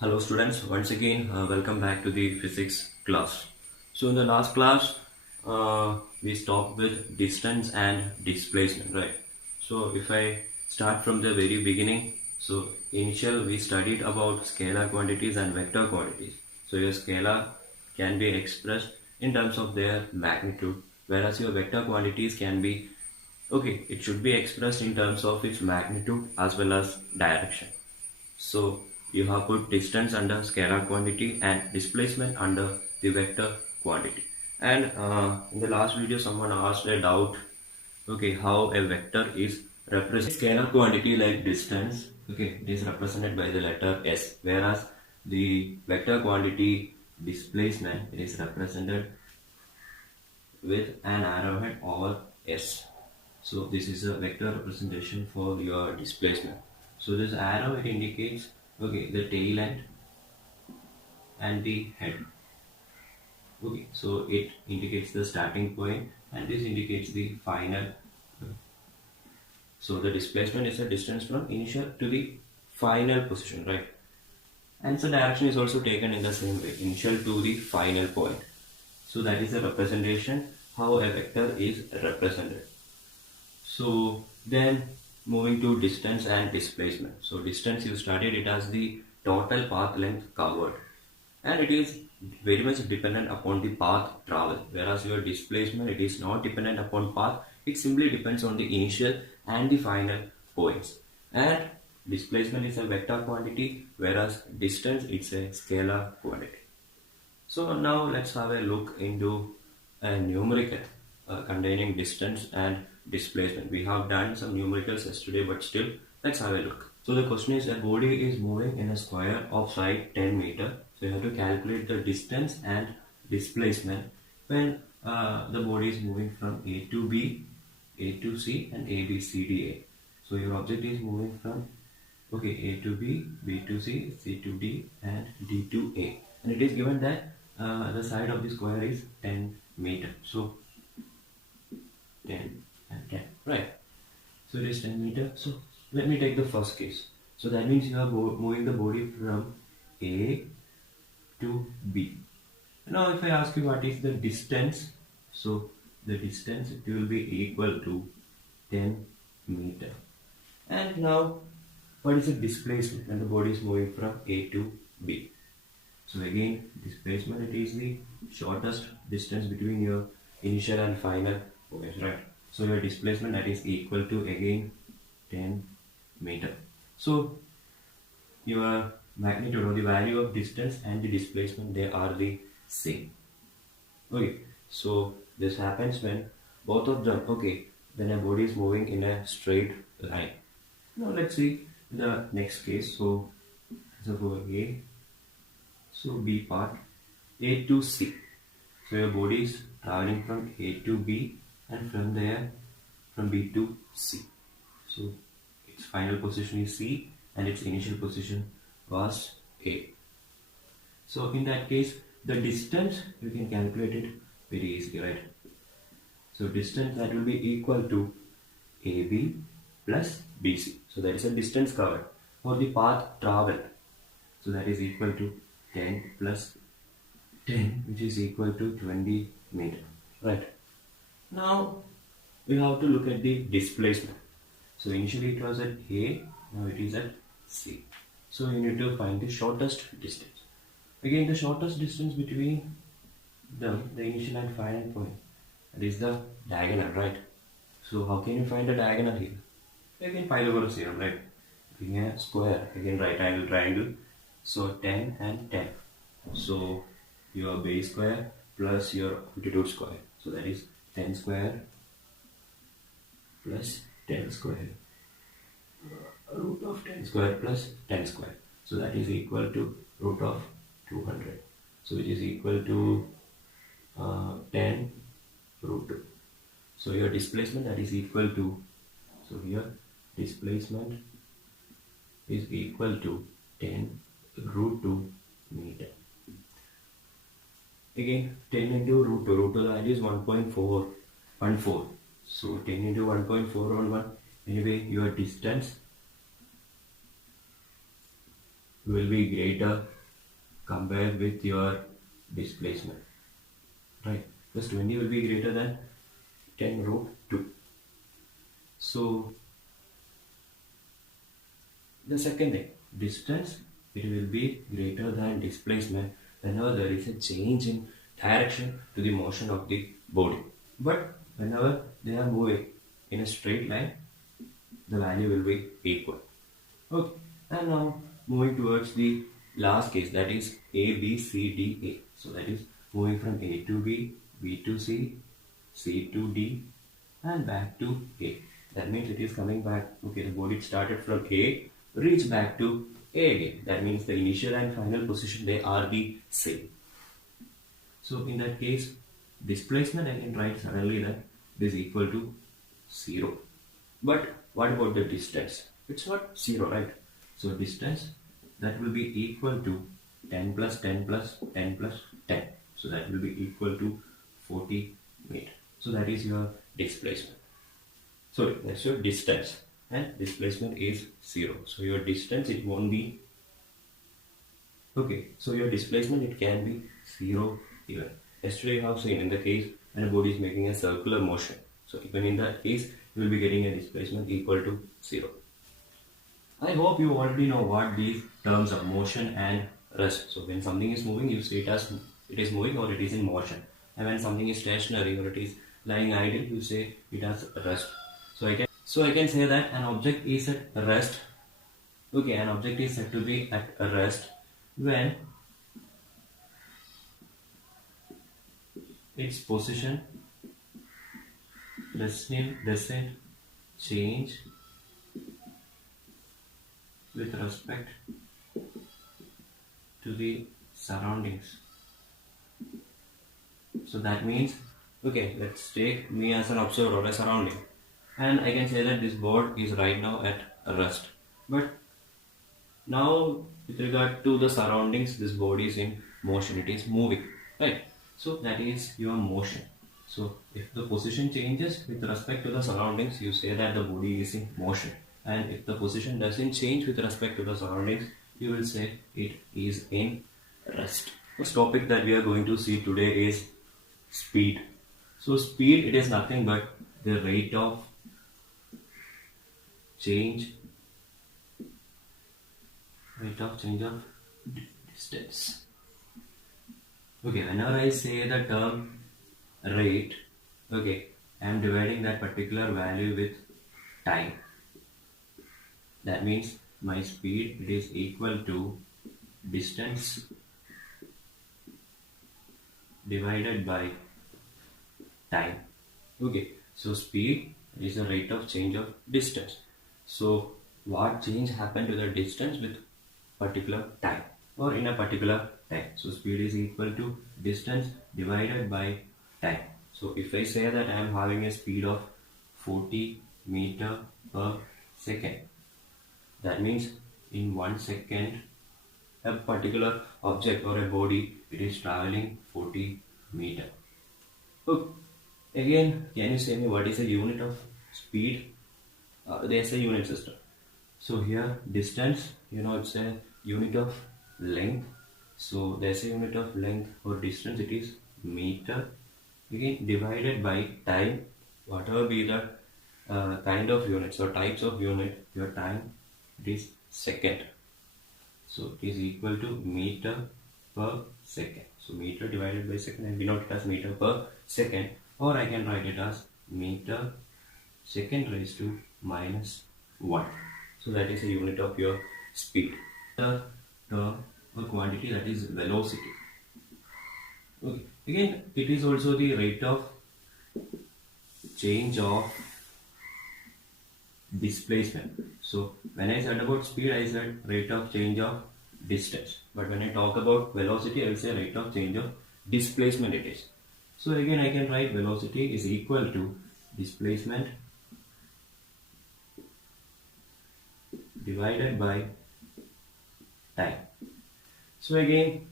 Hello students, once again welcome back to the physics class. So in the last class we stopped with distance and displacement, right? So if I start from the very beginning, so initial we studied about scalar quantities and vector quantities. So your scalar can be expressed in terms of their magnitude, whereas your vector quantities can be, okay, it should be expressed in terms of its magnitude as well as direction. So you have put distance under scalar quantity and displacement under the vector quantity. And in the last video, someone asked a doubt, okay, how a vector is represented. Scalar quantity like distance, okay, it is represented by the letter S, whereas the vector quantity displacement it is represented with an arrowhead over S. So this is a vector representation for your displacement. So this arrow it indicates, okay, the tail end and the head. Okay, so it indicates the starting point and this indicates the final. So the displacement is a distance from initial to the final position, right? And the direction is also taken in the same way, initial to the final point. So that is a representation how a vector is represented. So then moving to distance and displacement. So distance you studied it as the total path length covered and it is very much dependent upon the path traveled, whereas your displacement it is not dependent upon path, it simply depends on the initial and the final points. And displacement is a vector quantity whereas distance it's a scalar quantity. So now let's have a look into a numerical containing distance and displacement. We have done some numericals yesterday, but still let's have a look. So the question is a body is moving in a square of side 10 meter. So you have to calculate the distance and displacement when the body is moving from A to B, A to C and A, B, C, D, A. So your object is moving from A to B, B to C, C to D and D to A. And it is given that the side of the square is 10 meter. So 10 and 10, right? So it is 10 meter. So let me take the first case. So that means you are moving the body from A to B. Now if I ask you what is the distance, so the distance it will be equal to 10 meter. And now what is the displacement when the body is moving from A to B? So again, displacement it is the shortest distance between your initial and final points, right? So your displacement that is equal to again 10 meter. So your magnitude or the value of distance and the displacement they are the same. Okay, so this happens when both of them, okay, when a body is moving in a straight line. Now let's see the next case. So for A, so B part, A to C. So your body is traveling from A to B and from there from B to C. So its final position is C and its initial position was A. So in that case, the distance you can calculate it very easily, right? So distance that will be equal to AB plus BC. So that is a distance covered or the path traveled. So that is equal to 10 plus 10 which is equal to 20 meter, right? Now we have to look at the displacement. So initially it was at A, now it is at C. So you need to find the shortest distance. Again, the shortest distance between them, the initial and final point, that is the diagonal, right? So how can you find the diagonal here? Again, Pythagoras theorem, right? Being a square, again right angle triangle. So 10 and 10. So your base square plus your altitude square. So that is 10 square plus 10 square. Root of 10 square plus 10 square. So that is equal to root of 200. So which is equal to 10 root 2. So your displacement that is equal to, so here displacement is equal to 10 root 2 meter. Again 10 into root 2, root 2 the value is 1.414. So 10 into 1.411, anyway your distance will be greater compared with your displacement, right? Plus 20 will be greater than 10 root 2. So the second thing, distance, it will be greater than displacement whenever there is a change in direction to the motion of the body. But whenever they are moving in a straight line, the value will be equal. Okay, and now moving towards the last case, that is A, B, C, D, A. So that is moving from A to B, B to C, C to D, and back to A. That means it is coming back. Okay, the body started from A, reach back to A again. That means the initial and final position, they are the same. So in that case, displacement, I can write suddenly that it is equal to 0. But what about the distance? It's not 0, right? So distance, that will be equal to 10 plus 10 plus 10 plus 10. So that will be equal to 40 meters. So that is your displacement. So that's your distance, and displacement is 0. So your distance, it won't be, okay, so your displacement, it can be 0 even. Yesterday you have seen in the case when a body is making a circular motion. So even in that case, you will be getting a displacement equal to 0. I hope you already know what these terms are, motion and rest. So when something is moving, you say it as it is moving or it is in motion. And when something is stationary or it is lying idle, you say it has rest. So I can say that an object is at rest. Okay, an object is said to be at rest when its position doesn't change with respect to the surroundings. So that means, okay, let's take me as an observer or a surrounding, and I can say that this board is right now at rest. But now with regard to the surroundings, this board is in motion, it is moving, right? So that is your motion. So if the position changes with respect to the surroundings, you say that the body is in motion. And if the position doesn't change with respect to the surroundings, you will say it is in rest. The topic that we are going to see today is speed. So speed, it is nothing but the rate of change of distance. Okay, whenever I say the term rate, okay, I am dividing that particular value with time. That means my speed, it is equal to distance divided by time. Okay, so speed is the rate of change of distance. So what change happened to the distance with particular time or in a particular time. So speed is equal to distance divided by time. So if I say that I am having a speed of 40 meter per second, that means in 1 second a particular object or a body, it is traveling 40 meter. Okay. Again, can you say me what is the unit of speed? There's a unit system. So here distance, it's a unit of length. So there's a unit of length or distance, it is meter. Again divided by time, whatever be the kind of units or types of unit, your time, it is second. So it is equal to meter per second. So meter divided by second, and denote it as meter per second, or I can write it as meter second raised to minus 1. So that is a unit of your speed. The term or quantity, that is velocity. Okay. Again, it is also the rate of change of displacement. So when I said about speed, I said rate of change of distance. But when I talk about velocity, I will say rate of change of displacement it is. So again, I can write velocity is equal to displacement divided by time. So again,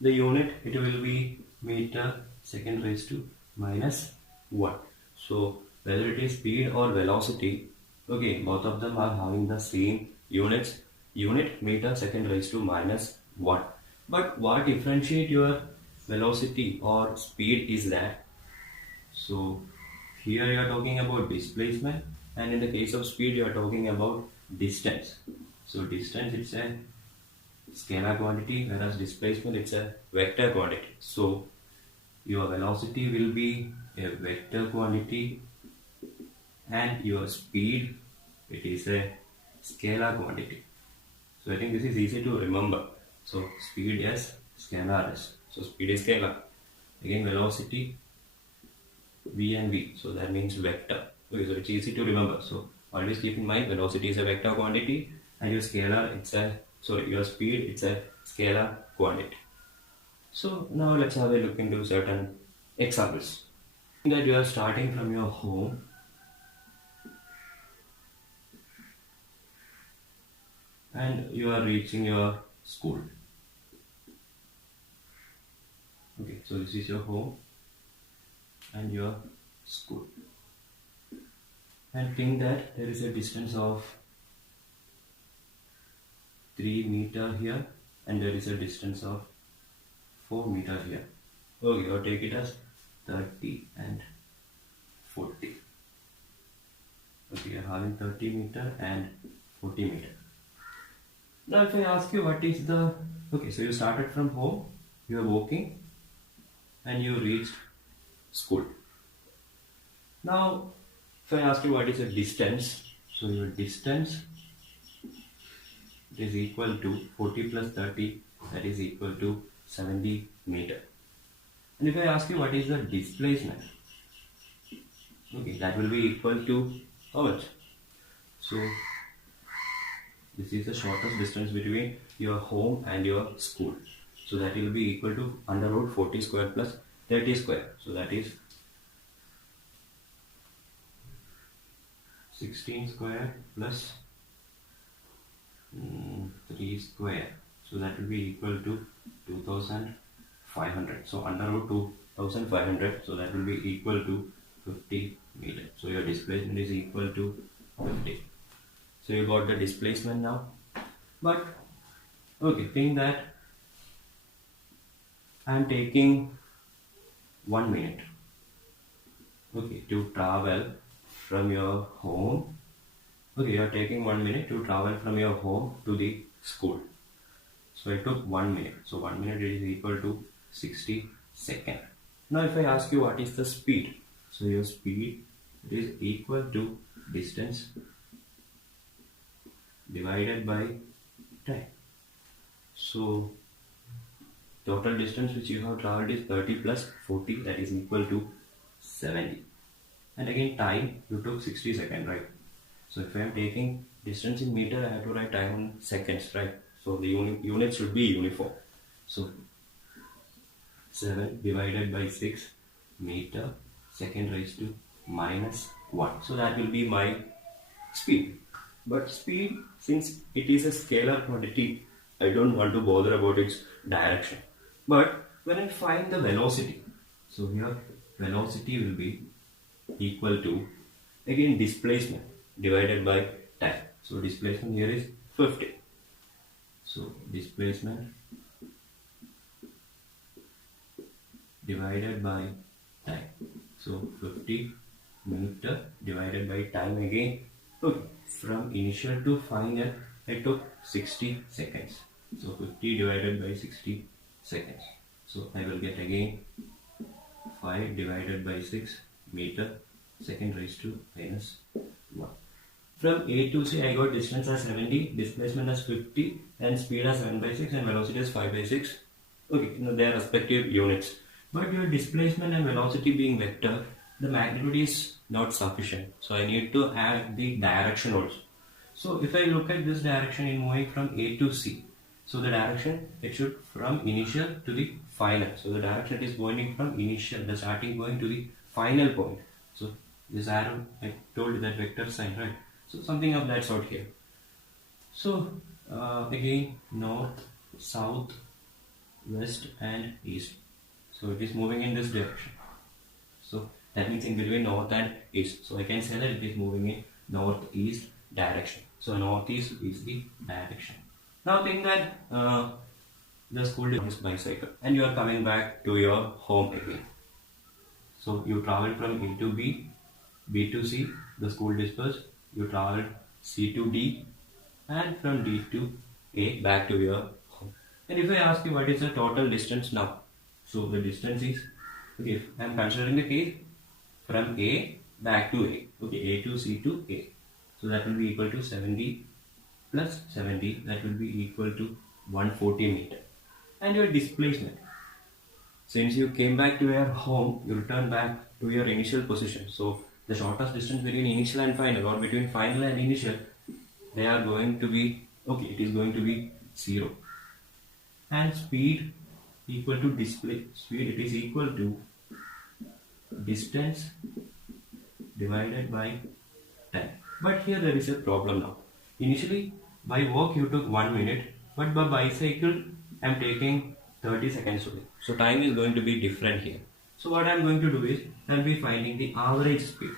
the unit, it will be meter second raised to minus 1. So whether it is speed or velocity, okay, both of them are having the same units, unit meter second raised to minus 1. But what differentiate your velocity or speed is that, so here you are talking about displacement, and in the case of speed you are talking about distance. So distance, it's a scalar quantity, whereas displacement, it's a vector quantity. So your velocity will be a vector quantity and your speed, it is a scalar quantity. So I think this is easy to remember. So speed S, scalar S. So speed is scalar. Again velocity V and V. So that means vector. Okay, so it's easy to remember. So always keep in mind velocity is a vector quantity and your scalar, it's a, sorry, your speed, it's a scalar quantity. So now let's have a look into certain examples. That you are starting from your home and you are reaching your school. Okay, so this is your home and your school. And think that there is a distance of 3 meter here and there is a distance of 4 meter here. Okay, or take it as 30 and 40. Okay, you are having 30 meter and 40 meter. Now if I ask you what is the, okay, so you started from home, you are walking and you reached school. Now if I ask you what is the distance, so your distance is equal to 40 plus 30, that is equal to 70 meter. And if I ask you what is the displacement, okay, that will be equal to how much? So this is the shortest distance between your home and your school. So that will be equal to under root 40 square plus 30 square. So that is 16 square plus 3 square. So that will be equal to 2500. So under root 2500. So that will be equal to 50 meter. So your displacement is equal to 50. So you got the displacement now. But okay, think that I am taking 1 minute, okay, to travel from your home. Okay, you are taking 1 minute to travel from your home to the school. So I took 1 minute. So 1 minute is equal to 60 seconds. Now if I ask you what is the speed, so your speed is equal to distance divided by time. So total distance which you have traveled is 30 plus 40, that is equal to 70. And again time, you took 60 seconds, right? So if I am taking distance in meter, I have to write time in seconds, right? So the unit should be uniform. So 7 divided by 6 meter second raised to minus 1. So that will be my speed. But speed, since it is a scalar quantity, I don't want to bother about its direction. But when I find the velocity, so here velocity will be equal to, again, displacement divided by time. So displacement here is 50. So displacement divided by time. So 50 meter divided by time again. Okay, from initial to final I took 60 seconds. So 50 divided by 60 seconds. So I will get again 5 divided by 6 meter second raised to minus 1. From A to C I got distance as 70, displacement as 50 and speed as 7 by 6 and velocity as 5 by 6. Okay, now their respective units. But your displacement and velocity being vector, the magnitude is not sufficient. So I need to add the direction also. So if I look at this direction in moving from A to C, so the direction, it should from initial to the final. So the direction is going from initial, the starting point to the final point. So this arrow, I told you that vector sign, right? So something of that sort here. So again, north, south, west and east. So it is moving in this direction. So that means in between north and east. So I can say that it is moving in northeast direction. So northeast is the direction. Now think that the school is bicycle and you are coming back to your home again. So you travel from A to B, B to C, the school dispersed, you travel C to D, and from D to A back to your home. And if I ask you what is the total distance now, so the distance is, okay, if I am considering the case from A back to A, okay, A to C to A, so that will be equal to 70 plus 70, that will be equal to 140 meter. And your displacement, since you came back to your home, you return back to your initial position. So the shortest distance between initial and final, or between final and initial, they are going to be, okay, it is going to be 0. And speed equal to speed, it is equal to distance divided by time. But here there is a problem now. Initially, by walk you took 1 minute, but by bicycle I am taking 30 seconds only. So time is going to be different here. So what I am going to do is, I will be finding the average speed.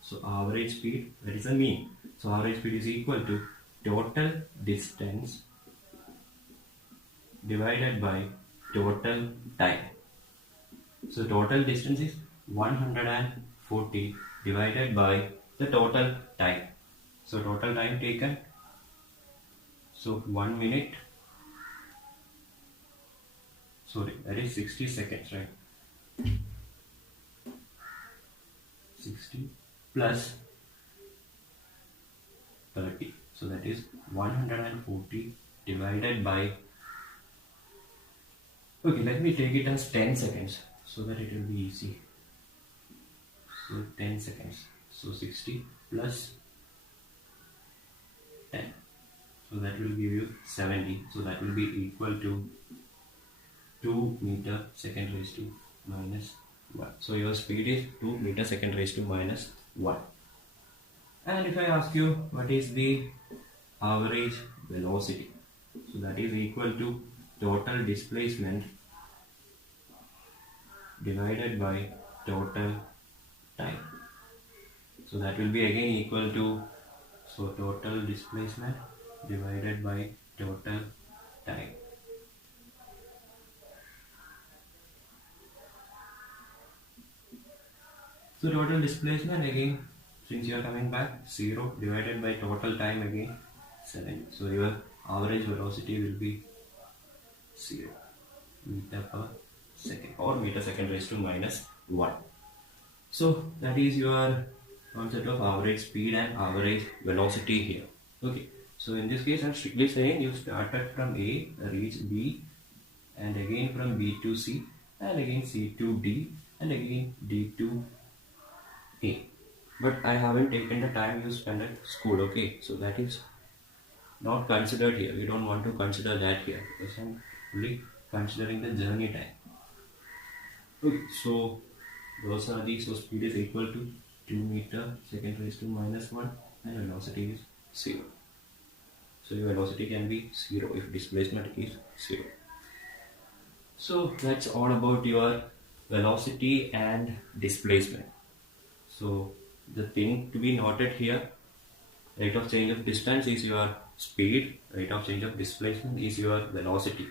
So average speed, that is a mean. So average speed is equal to total distance divided by total time. So total distance is 140 divided by the total time. So total time taken, so 1 minute, sorry, that is 60 seconds, right? 60 plus 30, so that is 140 divided by, okay, let me take it as 10 seconds so that it will be easy. So 10 seconds, so 60 plus 10, so that will give you 70, so that will be equal to 2 meter second raised to minus 1. So your speed is 2 meter second raised to minus 1. And if I ask you what is the average velocity, so that is equal to total displacement divided by total time. So that will be again equal to, so total displacement divided by total time. So total displacement again, since you are coming back, 0 divided by total time again 7. So your average velocity will be 0 meter per second, or meter second raised to minus 1. So that is your concept of average speed and average velocity here. Okay, so in this case I am strictly saying you started from A, reach B, and again from B to C, and again C to D, and again D to A. But I haven't taken the time you spent at school, okay? So that is not considered here. We don't want to consider that here because I'm only considering the journey time. Okay, so those are the, so speed is equal to 2 meter second raised to minus 1 and velocity is 0. So your velocity can be 0 if displacement is 0. So that's all about your velocity and displacement. So the thing to be noted here, rate of change of distance is your speed, rate of change of displacement is your velocity.